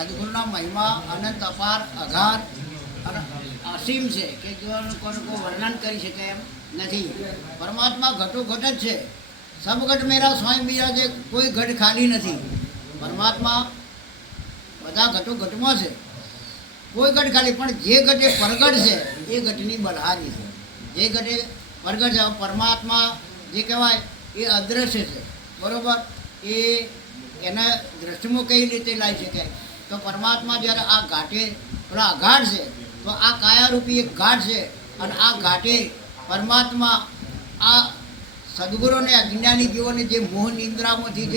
સદગુરુના મહિમા અનંત અપાર અઘાર અને અસીમ છે કે જેનું કોઈ વર્ણન કરી શકે એમ નથી. પરમાત્મા ઘટો ઘટ જ છે. સબ ઘટ મેરા સ્વયં બિરાજે, કોઈ ઘટ ખાલી નથી. પરમાત્મા બધા ઘટો ઘટમાં છે, કોઈ ઘટ ખાલી, પણ જે ઘટે પ્રગટ છે એ ઘટની બલહારી છે. જે ઘટે પ્રગટ છે, પરમાત્મા જે કહેવાય એ અદૃશ્ય છે, બરાબર. એ એના દ્રષ્ટિમાં કઈ રીતે લાવી શકાય? તો પરમાત્મા જ્યારે આ ઘાટે પેલા અઘાટ છે, તો આ કાયારૂપી એક ઘાટ છે, અને આ ઘાટે પરમાત્મા આ સદગુરુને અજ્ઞાની જીવોને જે મોહ નિંદ્રામાંથી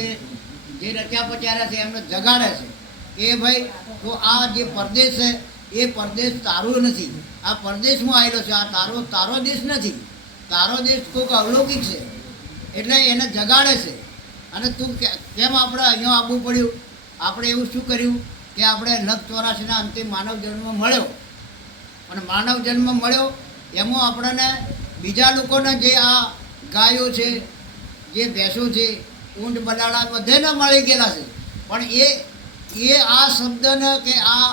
જે રચ્યા પચ્યા છે એમને જગાડે છે કે ભાઈ તો આ જે પરદેશ છે એ પરદેશ તારો નથી, આ પરદેશમાં આવેલો છે, આ તારો દેશ નથી, તારો દેશ કોઈક અવલૌકિક છે, એટલે એને જગાડે છે. અને તું કેમ આપણે અહીંયા આવવું પડ્યું? આપણે એવું શું કર્યું કે આપણે લખ 84ના અંતે માનવ જન્મ મળ્યો, અને માનવ જન્મ મળ્યો એમાં આપણને બીજા લોકોને જે આ ગાયો છે, જે ભેંસો છે, ઊંટ બલાડા બધાને મળી ગયેલા છે, પણ એ આ શબ્દને કે આ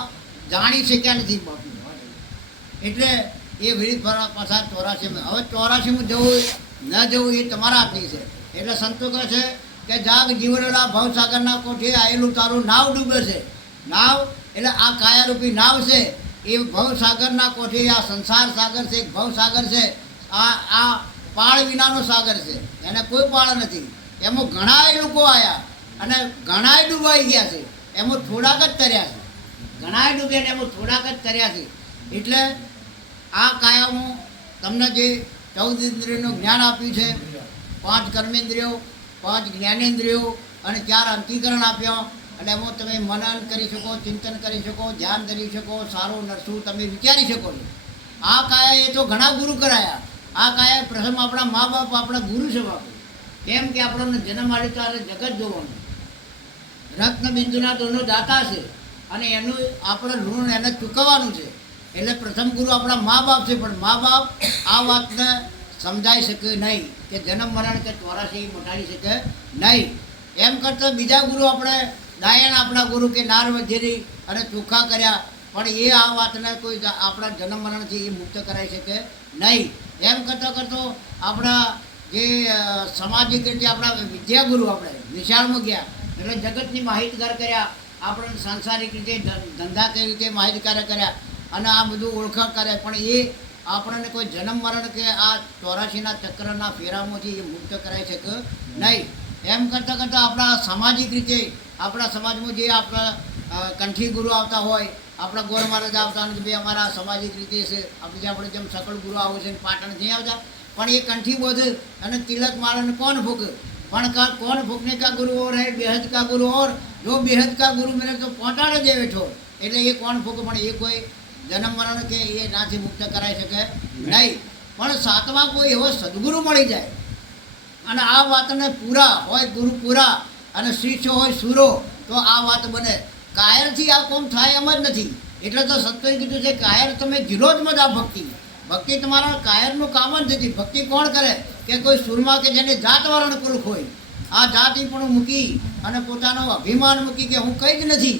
જાણી શક્યા નથી બાપુ. એટલે એ વિવિધ પાછા 84. હવે 84માં જવું ન જવું એ તમારા હાથની છે. એટલે સંતો કહે છે કે જાગ જીવરેલા ભવસાગરના કોઠે આવેલું તારું નાવ ડૂબે છે. નાવ એટલે આ કાયારૂપી નાવ છે, એ ભવસાગરના કોઠે, આ સંસાર સાગર છે, એક ભવસાગર છે, આ પાળ વિનાનો સાગર છે, એને કોઈ પાળ નથી. એમાં ઘણાય લોકો આવ્યા અને ઘણાય ડૂબાઈ ગયા છે, એમાં થોડાક જ તર્યા છે. ઘણાય ડૂબ્યા ને એમાં થોડાક જ તર્યા છે. એટલે આ કાયામાં તમને જે 14 ઇન્દ્રિયોનું જ્ઞાન આપ્યું છે, 5 કર્મેન્દ્રિયો, 5 જ્ઞાનેન્દ્રિયો અને 4 અંતિકરણ આપ્યા, અને એમાં તમે મનન કરી શકો, ચિંતન કરી શકો, ધ્યાન ધરી શકો, સારું નરસું તમે વિચારી શકો છો. આ કાયા એ તો ઘણા ગુરુ કરાયા. આ કાયા પ્રથમ આપણા મા બાપ આપણા ગુરુ છે બાપુ. કેમ કે આપણને જન્મ આવ્યો ત્યારે જગત જોવાનું, રત્નબિંદુના દોનો દાતા છે, અને એનું આપણે ઋણ એને ચૂકવવાનું છે. એટલે પ્રથમ ગુરુ આપણા મા બાપ છે, પણ મા બાપ આ વાતને સમજાઈ શકે નહીં કે જન્મ મરણ કે 84 મટાડી શકે નહીં. એમ કરતાં બીજા ગુરુ આપણે દાયણ આપણા ગુરુ કે નાર વધેરી અને ચોખ્ખા કર્યા, પણ એ આ વાતને કોઈ આપણા જન્મ મરણથી એ મુક્ત કરાવી શકે નહીં. એમ કરતો આપણા જે સામાજિક રીતે આપણા વિદ્યાગુરુ આપણે નિશાળમાં ગયા, એટલે જગતની માહિતગાર કર્યા, આપણને સાંસારિક રીતે ધંધા કઈ રીતે માહિતગાર કર્યા, અને આ બધું ઓળખાણ કરે, પણ એ આપણને કોઈ જન્મ મરણ કે આ 84ના ચક્રના ફેરામાંથી એ મુક્ત કરાવી શકે નહીં. એમ કરતાં આપણા સામાજિક રીતે આપણા સમાજમાં જે આપણા કંઠી ગુરુ આવતા હોય, આપણા ગોર મહારાજ આવતા નથી ભાઈ, અમારા સામાજિક રીતે છે આપણે જેમ સકળ ગુરુ આવો છે પાટણ નહીં આવતા, પણ એ કંઠી બોધ અને તિલક માળાને કોણ ફૂક, પણ કોણ ફૂકને કા ગુરુ ઓર હે બેહદ કા ગુરુ ઓર, જો બેહદ કા ગુરુ મેરે તો પહોંચાડે જ બેઠો. એટલે એ કોણ ફૂક, પણ એ કોઈ જન્મ મરણ કે એ નાથી મુક્ત કરાવી શકે નહીં. પણ સાતમા કોઈ એવો સદગુરુ મળી જાય અને આ વાતને પૂરા હોય, ગુરુ પૂરા અને શિષ્ય હોય સુરો, તો આ વાત બને. કાયરથી આ કોમ થાય એમ જ નથી. એટલે તો સત્વએ કીધું છે કાયર તમે જીરો જ મત આ ભક્તિ તમારા કાયરનું કામ જ નથી. ભક્તિ કોણ કરે કે કોઈ સુરમાં કે જેને જાતવાળાને કુલખ હોય, આ જાતિ પણ મૂકી અને પોતાનો અભિમાન મૂકી કે હું કંઈ જ નથી,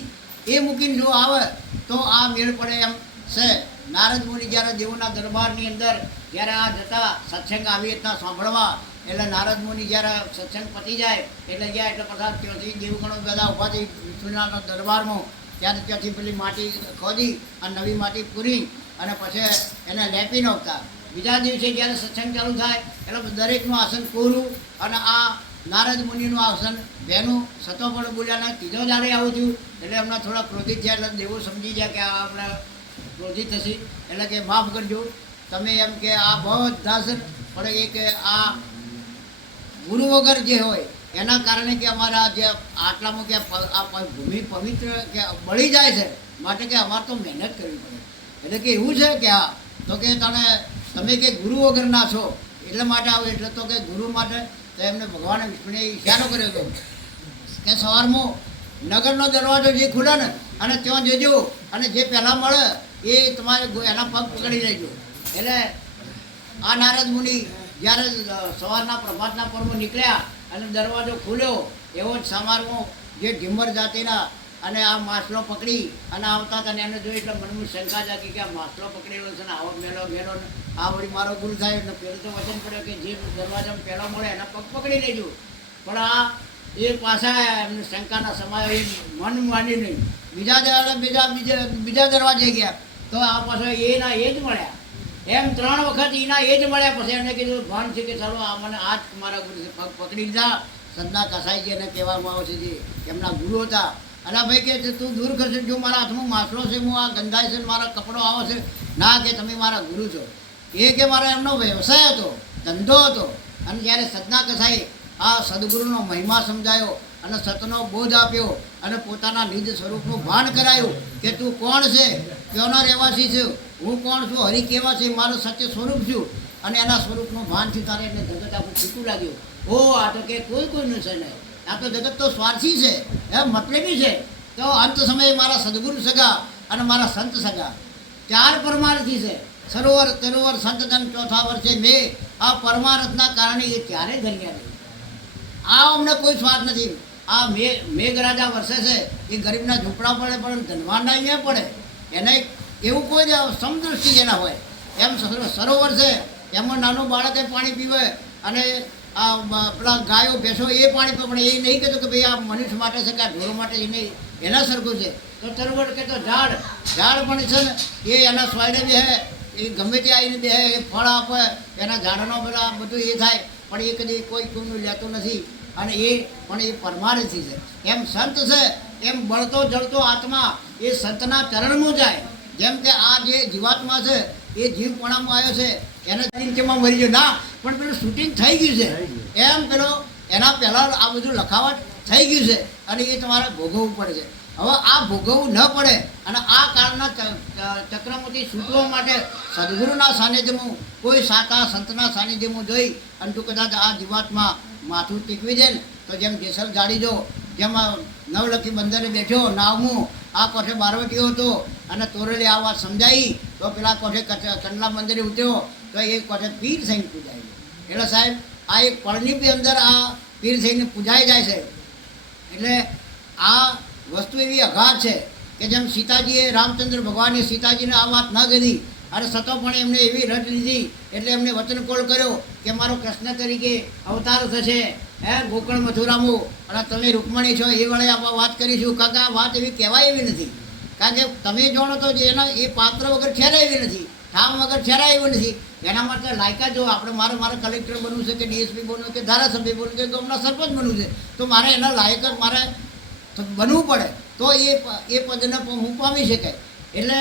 એ મૂકીને જો આવે તો આ મેળ પડે એમ છે. નારદ મુનિ જ્યારે દેવોના દરબારની અંદર જ્યારે આ જતા સત્સંગ આવી રીતના સાંભળવા, એટલે નારદ મુનિ જ્યારે સત્સંગ પતી જાય એટલે ગયા, એટલે પછી ત્યાંથી દેવગણો બધા ઊભા થઈ વિષ્ણુના દરબારમાં, ત્યારે ત્યાંથી પેલી માટી ખોદી અને નવી માટી પૂરી અને પછી એને લેપી નાખતા. બીજા દિવસે જ્યારે સત્સંગ ચાલુ થાય એટલે દરેકનું આસન પૂરું, અને આ નારદ મુનિનું આસન બેનું સતો પણ બોલ્યા ને ત્રીજો દાડે આવું થયું, એટલે એમના થોડા ક્રોધિત થયા. એટલે દેવો સમજી ગયા કે આ આપણે ક્રોધિત થશે, એટલે કે માફ કરજો તમે, એમ કે આ બધા છે, પણ એ કે આ ગુરુ વગર જે હોય એના કારણે કે અમારા જે આટલામાં કે આ ભૂમિ પવિત્ર કે બળી જાય છે, માટે કે અમારે તો મહેનત કરવી પડે. એટલે કે એવું છે કે હા, તો કે તમે કે ગુરુ વગરના છો એટલા માટે આવો. એટલે તો કે ગુરુ માટે તો એમને ભગવાને વિષ્ણુએ ઈશારો કર્યો હતો કે સવારમાં નગરનો દરવાજો જે ખુલે ને અને ત્યાં જજો, અને જે પહેલાં મળે એ તમારે એના પગ પકડી લેજો. એટલે આ નારદ મુનિ જ્યારે સવારના પ્રભાતના પર્વ નીકળ્યા અને દરવાજો ખુલ્યો, એવો જ સમારમાં જે ઢીમર જાતિના અને આ માછલો પકડી અને આવતા હતા ને એને જોઈ એટલે મનમાં શંકા જાગી કે આ માછલો પકડેલો છે ને આવો મેલો મેલો ને આ વળી મારો ગુરુ થાય એટલે પેલું તો વચન પડ્યો કે જે દરવાજામાં પહેલો મળે એના પગ પકડી લેજો. પણ આ એ પાછા એમને શંકાના સમય એ મન માની નહીં, બીજા દરવાજે ગયા તો આ પાછા એના એ જ મળ્યા. એમ 3 વખત એના એ જ મળ્યા. પછી એમને કીધું ભાન છે કે ચાલો આ મને આ જ મારા ગુરુ પગ પકડી લીધા. સદના કસાઈજી એને કહેવામાં આવે છે જે એમના ગુરુ હતા. અને ભાઈ કે તું દૂર કરશે, જો મારા હાથમાં માછલો છે, હું આ ગંધાય છે, મારા કપડો આવે છે, ના કે તમે મારા ગુરુ છો. એ કે મારો એમનો વ્યવસાય હતો, ધંધો હતો. અને જ્યારે સદના કસાઈ આ સદગુરુનો મહિમા સમજાયો અને સતનો બોધ આપ્યો અને પોતાના નિજ સ્વરૂપનું ભાન કરાયું કે તું કોણ છે, ક્યોનો રહેવાસી છું, હું કોણ છું, હરિ કેવા છે, મારું સત્ય સ્વરૂપ છું. અને એના સ્વરૂપનું ભાન થયું તારે એને જગત આખું છૂટું લાગ્યું. ઓ આ તો કે કોઈનું છે નહીં, આ તો જગત તો સ્વાર્થી છે, એમ મતલબી છે. તો અંત સમયે મારા સદગુરુ સગા અને મારા સંત સગા 4 પરમાર્થી છે. સરોવર તરોવર સંતજન 4થા વર્ષે મેં આ પરમાર્થના કારણે એ ક્યારે ધન્યા નહીં. આ અમને કોઈ સ્વાર્થ નથી. આ મેઘરાજા વર્ષે છે એ ગરીબના ઝૂંપડા પડે પણ ધનવાનના અહીંયા પડે. એને એવું કોઈ સમદૃષ્ટિ જેના હોય. એમ સરોવર છે એમાં નાનું બાળકે પાણી પીવે અને આ પેલા ગાયો ભેંસો એ પાણી પીવે, પણ એ નહીં કહેતો કે ભાઈ આ મનુષ્ય માટે છે કે આ ઢોરો માટે એ નહીં, એના સરખું છે. તો સરોવર કે તો ઝાડ પણ છે ને એ એના સ્વાયડે બે એ ગમે તે આવીને બે એ ફળ આપે, એના ઝાડનો પેલા બધું એ થાય, પણ એ કદી કોઈ કોઈનું લેતું નથી. અને એ પણ એ પરમાર્થી છે. એમ સંત છે એમ બળતો જળતો આત્મા એ સંતના ચરણમાં જાય. જેમ કે આ જે જીવાત્મા છે એ જીવપણામાં આવ્યો છે એને નીચેમાં મરી ગયો ના, પણ પેલું શૂટિંગ થઈ ગયું છે. એમ પેલો એના પહેલાં આ બધું લખાવટ થઈ ગયું છે અને એ તમારે ભોગવવું પડે છે. હવે આ ભોગવવું ન પડે અને આ કાળના ચક્રમાંથી છૂટવા માટે સદગુરુના સાનિધ્યમાં કોઈ સાતા સંતના સાનિધ્યમાં જોઈ અને તું કદાચ આ જીવાતમાં માથું ટીકવી દે ને તો જેમ જેસલ જાડીજો જેમાં નવલખી બંદરે બેઠ્યો નાવમું આ કોઠે બારવટીયો હતો અને તોરેલી આ વાત સમજાવી તો પેલા કોઠે કંડલા મંદિરે ઉતર્યો તો એ કોઠે પીર થઈને પૂજાય. એટલે સાહેબ આ એક પળની બી અંદર આ પીર થઈને પૂજાઈ જાય છે. એટલે આ વસ્તુ એવી અઘાત છે કે જેમ સીતાજીએ રામચંદ્ર ભગવાને સીતાજીને આ વાત ન કરી અને સતો પણ એમને એવી રટ લીધી એટલે એમને વચનકોળ કર્યો કે મારો કૃષ્ણ તરીકે અવતાર થશે ગોકળ મથુરામાં અને તમે રૂકમણી છો એ વડે આપણે વાત કરીશું. કારણ કે આ વાત એવી કહેવાય એવી નથી. કારણ કે તમે જાણો તો જે એના એ પાત્ર વગર ઠેરાય એવી નથી, ઠામ વગર ઠેરાય એવું નથી. એના માટે લાયકાત જો આપણે મારે કલેક્ટર બનવું છે કે ડીએસપી બનવું કે ધારાસભ્ય બનવું કે ગામના સરપંચ બનવું છે તો મારે એના લાયકાત મારે બનવું પડે તો એ પદને હું પામી શકાય. એટલે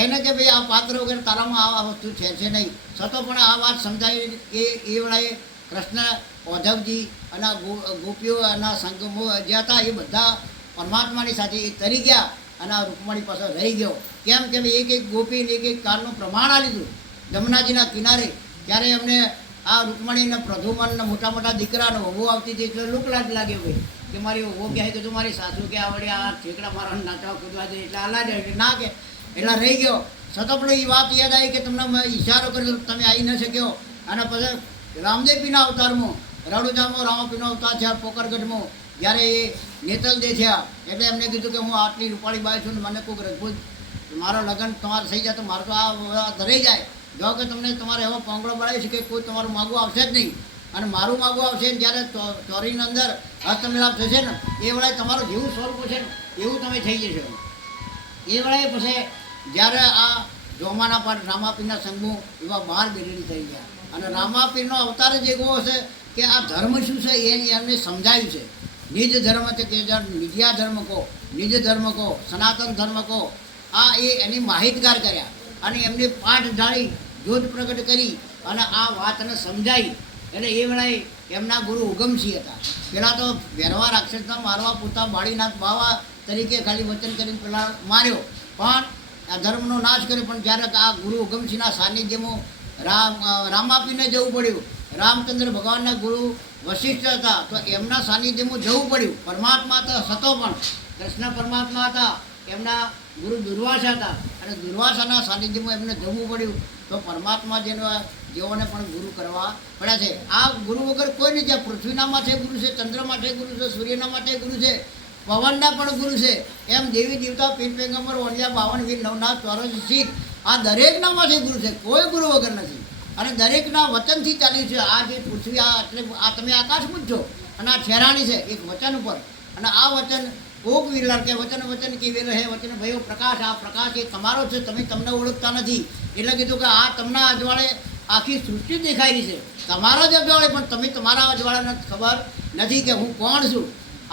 એને કે ભાઈ આ પાત્ર વગર તારામાં આ વસ્તુ છે નહીં. છતાં પણ આ વાત સમજાવી એ વેળાએ કૃષ્ણ ઓધવજી અને ગોપીઓ અને સંગમો જે હતા એ બધા પરમાત્માની સાથે એ તરી ગયા અને આ રૂકમણી પાસે રહી ગયો. કેમ કે ભાઈ એક ગોપીને એક કાળનું પ્રમાણ આ લીધું જમુનાજીના કિનારે. ત્યારે એમને આ રૂકમણીના પ્રધુમનના મોટા મોટા દીકરાનો વહુ આવતી હતી એટલે લુકલાટ લાગ્યો ભાઈ કે મારી વહુ કહે કે તું મારી સાસુ કે આવડે આ ઠેકડા મારા નાચવા કૂદવા દે એટલે આલા જાય ના કે એટલે રહી ગયો. છતાં પણ એ વાત યાદ આવી કે તમને મેં ઈશારો કર્યો તમે આવી ન શક્યો. અને પછી રામદેવપીના અવતારમાં રણુજામાં રામાપીનો અવતાર છે પોકરગઢમાં જ્યારે એ નેતલ દે થયા એટલે એમને કીધું કે હું આટલી રૂપાળી બાઈ છું ને મને કોઈક રજપૂત મારો લગ્ન તમારે થઈ જાય તો મારું તો આ ધરાઈ જાય. જો કે તમને તમારે એવો પાંગડો બનાવી શકે કોઈ તમારું માગવું આવશે જ નહીં અને મારું માગવું આવશે ને જ્યારે ચોરીની અંદર હસ્તમિલાપ થશે ને એ વેળાએ તમારું જેવું સ્વરૂપ છે ને એવું તમે થઈ જશો. એ વેળાએ પછી જ્યારે આ જોમાના પાઠ રામાપીરના સંઘમાં એવા 12 બેરેલી થઈ ગયા અને રામાપીરનો અવતાર જ એવો હશે કે આ ધર્મ શું છે એ એમને સમજાવ્યું છે. નિજ ધર્મ છે કે નિજ્યા ધર્મ કહો, નિજ ધર્મ કહો, સનાતન ધર્મ કહો, આ એની માહિતગાર કર્યા અને એમને પાઠ ઢાળી જોત પ્રગટ કરી અને આ વાતને સમજાવી. એટલે એ વેળાએ એમના ગુરુ ઉગમસિંહ હતા. પહેલાં તો ભેરવા રાક્ષસના મારવા પૂરતા બાળીનાથ બાવા તરીકે ખાલી વચન કરીને પેલા માર્યો પણ આ ધર્મનો નાશ કર્યો. પણ જ્યારે આ ગુરુ ઉગમસિંહના સાનિધ્યમાં રામાપીને જવું પડ્યું. રામચંદ્ર ભગવાનના ગુરુ વશિષ્ઠ હતા તો એમના સાનિધ્યમાં જવું પડ્યું. પરમાત્મા હતા સતો પણ કૃષ્ણ પરમાત્મા હતા, એમના ગુરુ દુર્વાસા હતા અને દુર્વાસાના સાનિધ્યમાં એમને જવું પડ્યું. તો પરમાત્મા જેઓને પણ ગુરુ કરવા પડ્યા છે. આ ગુરુ વગર કોઈ નહીં. જ્યાં પૃથ્વીના માટે ગુરુ છે, ચંદ્ર માટે ગુરુ છે, સૂર્યના માટે ગુરુ છે, પવનના પણ ગુરુ છે, એમ દેવી દેવતા પીર પેગમ્બર ઓલિયા 52 વીર નવનાથ ચોરસ શીખ આ દરેકનામાંથી ગુરુ છે, કોઈ ગુરુ વગર નથી. અને દરેકના વચનથી ચાલ્યું છે. આ જે પૃથ્વી એટલે આ તમે આકાશ પૂછજો અને આ ઠેરાણી છે એક વચન ઉપર. અને આ વચન કોક વિરલાર કે વચન કેવેલ હે વચન ભયો પ્રકાશ. આ પ્રકાશ એ તમારો છે, તમે તમને ઓળખતા નથી. એટલે કીધું કે આ તમને અજવાળે આખી સૃષ્ટિ દેખાઈ રહી છે, તમારા જ અજવાળે, પણ તમે તમારા અજવાળાને ખબર નથી કે હું કોણ છું.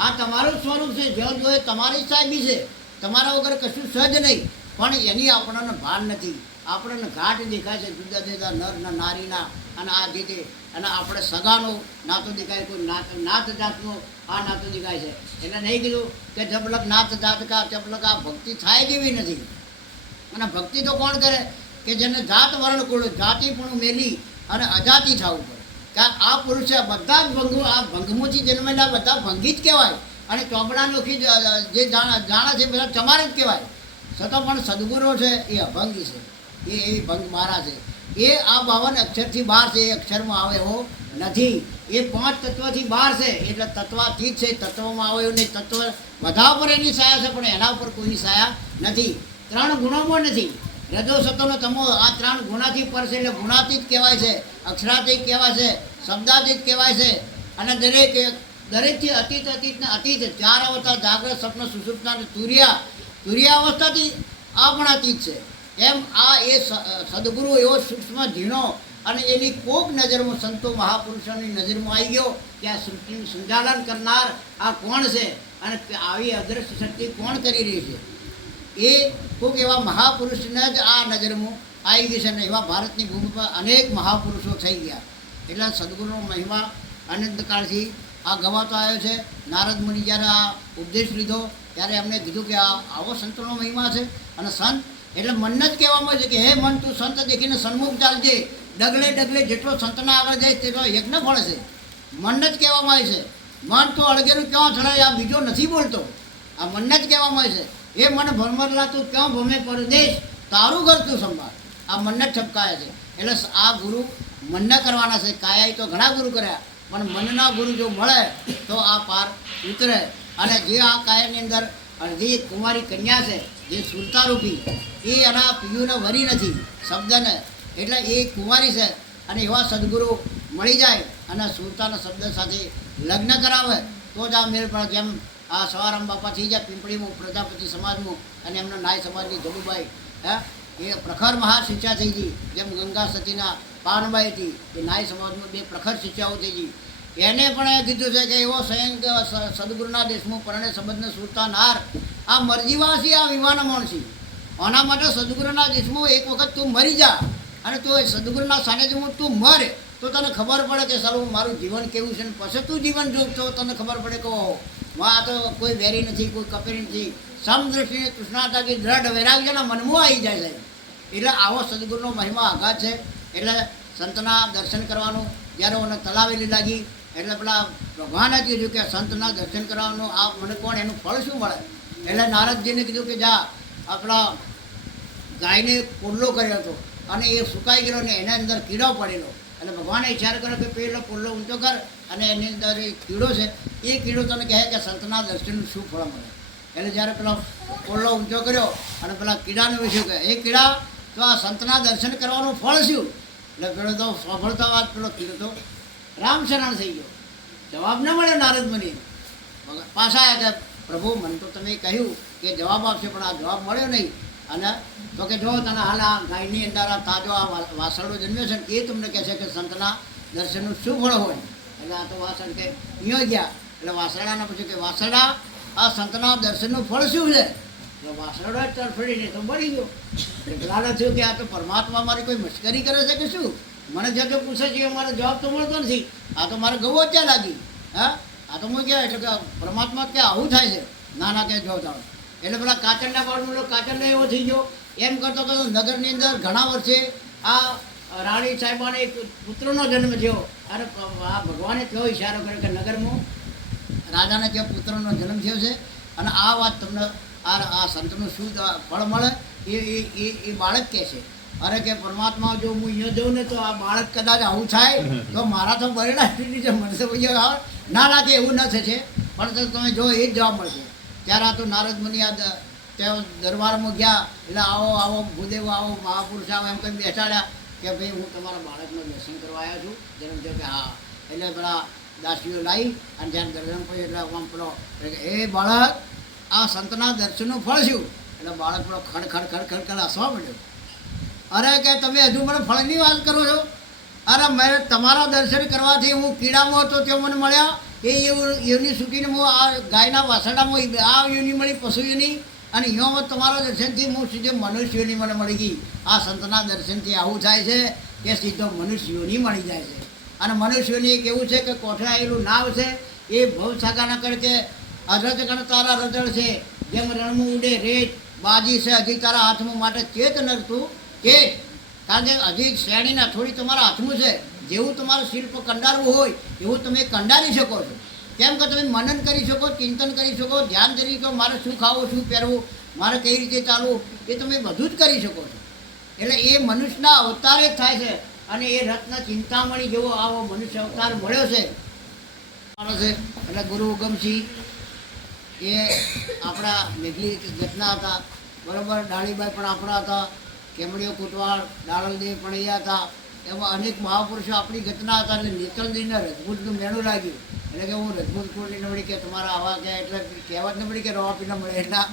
આ તમારું સ્વરૂપ છે, જો જોઈએ તમારી સાહેબી છે, તમારા વગર કશું સહજ નહીં. પણ એની આપણને ભાન નથી. આપણને ઘાટ દેખાય છે જુદા જુદા નરના નારીના, અને આ જે તે અને આપણે સગાનો નાતો દેખાય, કોઈ નાત જાતનો આ નાતો દેખાય છે. એટલે નહીં કીધું કે જબલક નાત જાત કા જબલક આ ભક્તિ થાય જેવી નથી. અને ભક્તિ તો કોણ કરે કે જેને જાત વર્ણ કુળ જાતિ પણ મેલી અને અજાતિ થવું પડે. કે આ પુરુષ છે, બધા જ ભંગો આ ભંગમોથી જન્મેલા બધા ભંગી જ કહેવાય. અને ચોપડા લોખી જે જાણે છે બધા ચમારે જ કહેવાય. છતાં પણ સદગુરુ છે એ અભંગી છે, એ ભંગ મારા છે. એ આ 52 અક્ષરથી બહાર છે, એ અક્ષરમાં આવે એવો નથી. એ 5 તત્વથી બહાર છે, એટલે તત્વાતીત છે, તત્વમાં આવે એવું નહીં. તત્વ બધા ઉપર એની છાયા છે, પણ એના ઉપર કોઈની છાયા નથી. 3 ગુણોમાં નથી. રજો સતોનો તમો આ 3 ગુણાથી પર છે, એટલે ગુણાતીત કહેવાય છે, અક્ષરાતીત કહેવાય છે, શબ્દાતીત કહેવાય છે. અને દરેકથી અતીત અતીતને અતીત 4 અવસ્થા જાગ્રત સ્વપ્ન સુષુપ્તા અને તુર્યા અવસ્થાથી આ પણ અતીત છે. એમ આ એ સદગુરુ એવો સૂક્ષ્મ ઝીણો અને એની કોક નજરમાં સંતો મહાપુરુષોની નજરમાં આવી ગયો કે આ સૃષ્ટિનું સંચાલન કરનાર આ કોણ છે અને આવી અદ્રશ્ય શક્તિ કોણ કરી રહી છે. એ કોઈક એવા મહાપુરુષને જ આ નજરમાં આવી ગઈ છે. ને એવા ભારતની ભૂમિ પર અનેક મહાપુરુષો થઈ ગયા. એટલે સદગુરુનો મહિમા અનંતકાળથી આ ગવાતો આવ્યો છે. નારદ મુનિ જ્યારે આ ઉપદેશ લીધો ત્યારે એમને કીધું કે આ આવો સંતનો મહિમા છે. અને સંત એટલે મનને જ કહેવામાં છે કે હે મન તું સંત દેખીને સન્મુખ ચાલજે, ડગલે ડગલે જેટલો સંતના આગળ જાય તેટલો યજ્ઞ ફળ છે. મનને જ કહેવામાં આવે છે. મન તો અળગેનું ક્યાં ચડાય, આ બીજો નથી બોલતો, આ મનને જ કહેવામાં આવે છે. એ મન ભરમરલા તું ક્યાં ભમે પરદેશ, તારું ઘર તું સંભાળ. આ મનને જ ઠપકાય છે. એટલે આ ગુરુ મનને કરવાના છે. કાયા તો ઘણા ગુરુ કર્યા, પણ મનના ગુરુ જો મળે તો આ પાર ઉતરે. અને જે આ કાયાની અંદર અડધી કુમારી કન્યા છે જે સુરતારૂપી, એ એના પિયુને વરી નથી શબ્દને, એટલે એ કુમારી છે. અને એવા સદગુરુ મળી જાય અને સુરતાના શબ્દ સાથે લગ્ન કરાવે તો જ આ મેળ પડે. જેમ આ સવારામ બાપા થઈ જાય પીંપળીમાં પ્રજાપતિ સમાજમાં, અને એમના નાય સમાજની જડુબાઈ એ પ્રખર મહાશિક્ષા થઈ ગઈ. જેમ ગંગા સતીના પાનબાઈ હતી એ નાય સમાજમાં 2 પ્રખર શિક્ષાઓ થઈ ગઈ. એને પણ એ કીધું છે કે એવો સ્વયં સદગુરુના દેશમાં પરણે સંબંધને સુરતા નાર આ મરજીવાસી આ વિવાના માણસી. આના માટે સદગુરુના દેશમાં એક વખત તું મરી જા અને તું સદગુરુના સાનિધ્યમાં તું મરે તો તને ખબર પડે કે સારું મારું જીવન કેવું છે. ને પછી તું જીવન જોગતો તને ખબર પડે કે ઓહો આ તો કોઈ વેરી નથી, કોઈ કપેરી નથી. સમદ્રષ્ટિને તૃષ્ણાતાથી દ્રઢ વૈરાગ્યના મનમાં આવી જાય છે. એટલે આવો સદગુરુનો મહિમા આઘાત છે. એટલે સંતના દર્શન કરવાનું જ્યારે મને તલાવેલી લાગી એટલે પેલા ભગવાને કીધું કે સંતના દર્શન કરવાનું આ મને કોણ એનું ફળ શું મળે. એટલે નારદજીને કીધું કે જા આપણા ગાયને પોડલો કર્યો હતો અને એ સુકાઈ ગયેલો ને એના અંદર કીડો પડેલો. એટલે ભગવાને ઈચ્છા કર્યો કે પેલો પોડલો ઊંચો કર અને એની અંદર એ કીડો છે, એ કીડો તને કહે કે સંતના દર્શનનું શું ફળ મળે. એટલે જ્યારે પેલો પોડલો ઊંચો કર્યો અને પેલા કીડાને પૂછ્યું કે એ કીડા તો આ સંતના દર્શન કરવાનું ફળ શું. એટલે પેલો તો સાંભળતા વાત પેલો કીધો તો રામશરણ થઈ ગયો. જવાબ ન મળ્યો નારદ મુનિ. પાછા આવ્યા કે પ્રભુ મને તો તમે કહ્યું કે જવાબ આપશે, પણ આ જવાબ મળ્યો નહીં. અને તો કે જો તને હાલ આ ગાયની અંદર આ તાજો આ વાસરડો જન્મ્યો છે ને એ તમને કહે છે કે સંતના દર્શનનું શું ફળ હોય. એટલે આ તો વાસણ કે અહીંયા ગયા. એટલે વાસરડાને પૂછ્યું કે વાસરડા આ સંતના દર્શનનું ફળ શું છે. એટલે વાસરડો જ તરફડીને તો મરી ગયો. લાલ થયું કે આ તો પરમાત્મા મારી કોઈ મશ્કરી કરે છે કે શું. મને જે પૂછે છે મારો જવાબ તો મળતો નથી. આ તો મારે ગવો ક્યાં લાગી. હા આ તો હું કહેવાય એટલે કે પરમાત્મા કે આવું થાય છે. ના કે જો જાણો. એટલે પેલા કાચંડા બાળનો કાચંડા એવો થઈ ગયો. એમ કરતો કરતો નગરની અંદર ઘણા વર્ષે આ રાણી સાહેબાને એક પુત્રનો જન્મ થયો. અને આ ભગવાને કયો ઈશારો કર્યો કે નગરમાં રાજાને ત્યાં પુત્રનો જન્મ થયો છે. અને આ વાત તમને આ સંતનું શું ફળ મળે એ બાળક કહે છે. અરે કે પરમાત્મા જો હું અહીંયા જઉં ને તો આ બાળક કદાચ આવું થાય તો મારા તો બરેડા છે મને તો ના લાગે એવું ન થશે. પણ તમે જો એ જ જવાબ મળશે. ત્યારે આ તો નારદ મુનિ ત્યાં દરબારમાં ગયા, એટલે આવો આવો ભૂદેવ આવો મહાપુરુષ આવો એમ કંઈ બેસાડ્યા કે ભાઈ હું તમારા બાળકનું દર્શન કરવા આવ્યો છું. જેમ કે હા, એટલે પેલા દાસીઓ લાવી અને જ્યારે દર્શન પછી એટલે આમ પેલો એ બાળક આ સંતના દર્શનનું ફળ છું. એટલે બાળક પેલો ખડ ખડ ખડ ખડ ખડ હસવા માંડ્યો. અરે કે તમે હજુ મને ફળની વાત કરો છો? અરે મેં તમારા દર્શન કરવાથી હું કીડામાં હતો તે મને મળ્યા, એ યોની છૂટીને હું આ ગાયના વાસણામાં આ યોની મળી, પશુ યોની, અને અહીંયા તમારા દર્શનથી હું સીધે મનુષ્યોની મને મળી ગઈ. આ સંતના દર્શનથી આવું થાય છે કે સીધો મનુષ્યોની મળી જાય છે. અને મનુષ્યોની એક એવું છે કે કોઠે આવેલું નાવ છે એ ભવસાગરના કર કે અરજ ગણ તારા રજળ છે, જેમ રણમાં ઉડે રેત બાજી છે, હજી તારા હાથમાં માટે ચેત નરતું કે, કારણ કે હજી શ્રેણીના થોડી તમારા હાથમાં છે. જેવું તમારું શિલ્પ કંડારવું હોય એવું તમે કંડારી શકો છો. કેમ કે તમે મનન કરી શકો, ચિંતન કરી શકો, ધ્યાન કરી શકો, મારે શું ખાવું, શું પહેરવું, મારે કઈ રીતે ચાલવું, એ તમે બધું જ કરી શકો છો. એટલે એ મનુષ્યના અવતારે જ થાય છે. અને એ રત્ન ચિંતામણી જેવો આવો મનુષ્ય અવતાર મળ્યો છે. એટલે ગુરુ ઉગમસિંહ એ આપણા મેઘલી જતના હતા, બરાબર. ડાળીબાઈ પણ આપણા હતા, કેમડીઓ કુટવાળ, ડાળલદેવ પણ એ હતા. એમાં અનેક મહાપુરુષો આપણી ગતના હતા. એટલે નીતલજીને રજપૂતનું મેળું લાગ્યું. એટલે કે હું રજપૂત કુળની નબળી કે તમારા આવા કે એટલે કહેવત નબળી કે રવાપીના મળે એટલા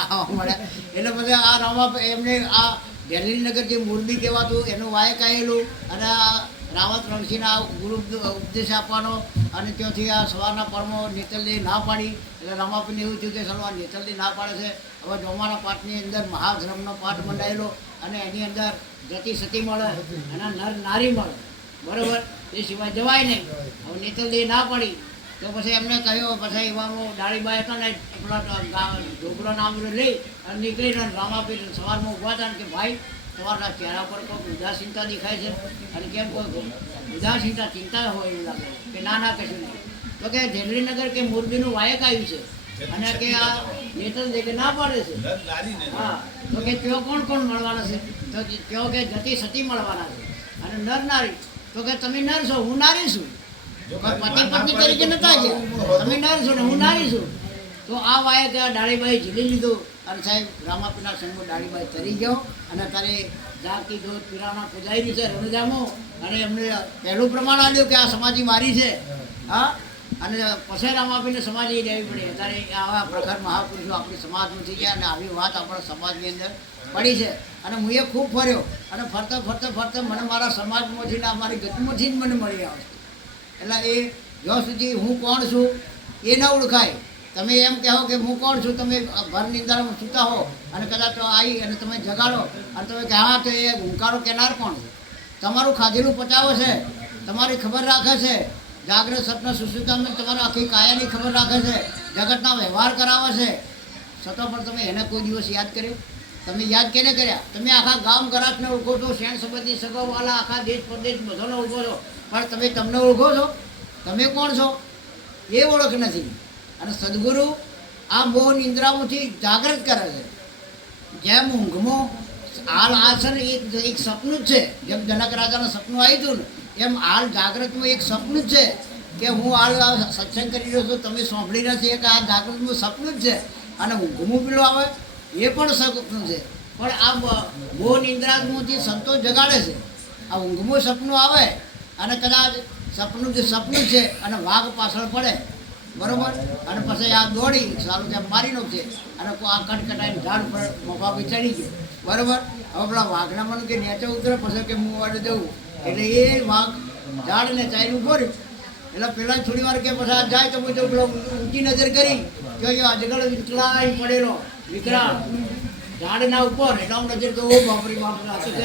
આવા મળ્યા. એટલે બધા આ રવા એમને આ દિલ્હીનગર જે મોરબી કહેવાતું એનું વાયક આવેલું, અને આ રાવત રણસિંહના ગુરુ ઉપદેશ આપવાનો, અને ત્યાંથી આ સવારના પરમાં નેતલજી ના પાડી. એટલે રામાપીને એવું થયું કે સલવાર નેતલજી ના પાડે છે, હવે ડોમાના પાઠની અંદર મહાધર્મનો પાઠ મંડાયેલો, અને એની અંદર જતી સતી મળે અને નર નારી મળે, બરાબર. એ સિવાય જવાય નહીં. હવે નેતલજી ના પડી તો પછી એમને કહ્યું, પછી એવામાં ડાળીબાઈ હતા ને પેલા ઢોકળો નામ લઈ અને નીકળીને રામાપીર સવારમાં ઊભા હતા ને કે ભાઈ તમારા ચહેરા પર કોઈ ઉદાસીનતા દેખાય છે, અને કેમ કોઈ ઉદાસીનતા ચિંતા હોય એવું લાગે કે ના ના કશું નહીં. તો કે દિલ્હીનગર કે મોરબીનું વાયક આવ્યું છે, અને કે આ નેતલ કે ના પાડે છે. હા, તો કે ત્યાં કોણ કોણ મળવાના છે? તો ત્યાં કે જતી સતી મળવાના છે, અને નર નારી. તો કે તમે નર છો, હું નારી છું. પતિ પત્ની તરીકે નતા ગયા, તમે નર છો ને હું નારી છું. તો આ વાયક ડાળીબાઈ ઝીલી લીધું, અને સાહેબ રામાપીરના સંગમાં ડાળીબાઈ તરી ગયો. અને તારે જાગતી દોધ પીરાના પૂજારી છે રણજામો, અને એમને પહેલું પ્રમાણ આવ્યું કે આ સમાધિ મારી છે. હા, અને પછી રામાપીને સમાધિ લેવી પડે. ત્યારે આવા પ્રખર મહાપુરુષો આપણી સમાજમાં થઈ ગયા, અને આવી વાત આપણા સમાજની અંદર પડી છે. અને હું એ ખૂબ ફર્યો, અને ફરતા ફરતા ફરતા મને મારા સમાજમાંથી ને મારી ગતમાંથી જ મને મળી આવે. એટલે એ જ્યાં સુધી હું કોણ છું એ ન ઓળખાય, તમે એમ કહો કે હું કોણ છું, તમે ભર નિંદામાં સૂતા હો અને કદાચ આવી અને તમે જગાડો અને તમે કહે હા તો એ હુંકારો કહેનાર કોણ છે? તમારું ખાધેલું પચાવો છે, તમારી ખબર રાખે છે, જાગ્રત સપના સુસુતામાં તમારા આખી કાયાની ખબર રાખે છે, જગતના વ્યવહાર કરાવે છે, છતાં પણ તમે એને કોઈ દિવસ યાદ કર્યો? તમે યાદ કેને કર્યા? તમે આખા ગામ ગરાકને ઓળખો છો, શેણ સંબંધી સગાવાલા આખા દેશ પ્રદેશ બધાને ઓળખો છો, પણ તમે તમને ઓળખો છો? તમે કોણ છો એ ઓળખ નથી. અને સદગુરુ આ મોહ નિંદ્રામાંથી જાગૃત કરે છે. જેમ ઊંઘમાં હાલ આસન એક સપનું જ છે, જેમ જનક રાજાનું સપનું આવ્યું હતું ને, એમ હાલ જાગૃતમાં એક સપનું જ છે કે હું હાલ સત્સંગ કરી રહ્યો છું, તમે સાંભળી નથી કે આ જાગૃતનું સપનું જ છે. અને ઊંઘમાં પેલું આવે એ પણ સપનું છે. પણ આ મોહ નિંદ્રામાંથી સંતો જગાડે છે. આ ઊંઘમાં સપનું આવે અને કદાચ સપનું જે સપનું છે અને વાઘ પાછળ પડે, બરાબર, અને પછી આ દોડી સારું ત્યાં મારી નાખશે, અને આ કટકટાઈને ઝાડ પર મોભા પર ચડી ગયો, બરાબર. હવે પેલા વાઘના મને કે નેચે ઉતરે પછી કે હું વાડે જવું, એટલે એ વાઘ ઝાડને ચાઈને ઉભો રહ્યો. એટલે પેલા થોડી વાર કે પછી આ જાય તો બધું પેલો ઊંચી નજર કરી કે આજગળ વિકલાઈ પડેલો વિકરાળ ઝાડના ઉપર, એટલે નજર તો ઓ બાપરી બાપરા તો છે.